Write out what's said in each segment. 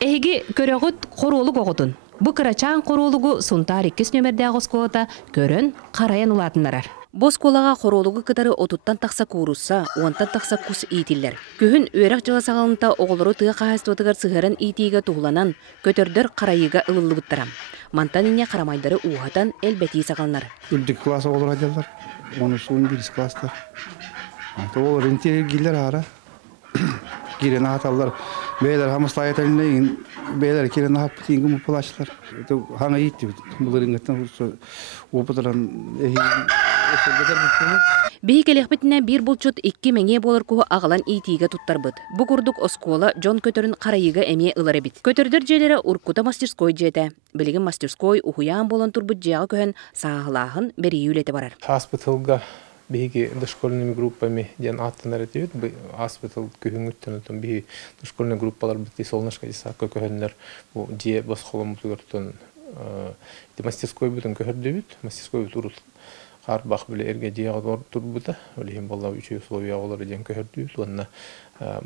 Эһиги көрөгүт корулук огутун. Бу кырачаан корулугу сунтар 2 нөмердәге осколата көрөн караян улатыннарар. Бу сколага корулугу кытары отуттан такса курусса, уантан такса кус иитиллер. Күһүн үөрек жыла сагалынта оголору тыга каастотыгар сыгырын иитиге тугуланан көтөрдөр карайыга ылылыбыттарам. Мантан ине карамайдары уухатан элбети сагалнар. Үлдік класс олар адалар. Оны суын біріс класстар. Олар интерьер гиллер ара. Кирен аталар. Бейлер хамыстайы тәлінен бейлер кирен ап теңгі мұпылашылар. Хаңа етті. Бұларын ғыттан опытыран Бейі келекбетіне бір бұлчут 2 мәңе болыр күхі ағылан итиге туттар бұд. Бұ күрдік оскола Джон көтөрін қарайыға әме ылары бит. Көтөрдір желері Уркута мастерской жете. Білігін мастерской ухуян болын турбыд жағы көхін сағылағын бері үйлеті барар. Хаспиталға бейгі дошкольными группами ден аттынар етеует. Хаспитал көхіңіттен өтін бейгі дошкольный группалар бітті солнышқа десақ көхінлер же басқолы мұтығыртын мастерской бүтін көхірдеует. Мастерской бүт ұрыл. Қар бақ біле әрге дейяғы тұрбыда, олейін балла үші условия олары ден көхірдеуіт, онына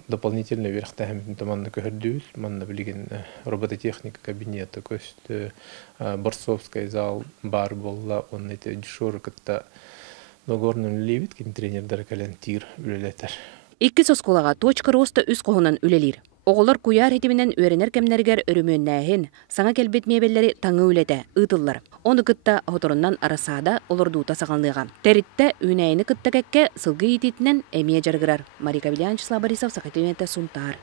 дополнительный верхта әметін таманны көхірдеуіт, манна білеген робототехника кабинеті көсті, Борцовскай зал бар болла, онына еті дешоры кітта доғорнын үлейбет, кен тренердары кәлен тир үлелетер. 2 сосколаға точка роста үс қоғынан үлелер. Оғылар куяр хетімінен өренер кәмнергер өрімөннәхін, саңа кәлбет мебеллері таңы үлеті, ұтылар. Оны кытта оторуннан арасада олордуыта сағалныға. Тәрітті үнәйіні кытта кәкке сылғы ететінен әмие жарғырар. Марика Вильянчысла Борисов, Сақатеметі, Сунтар.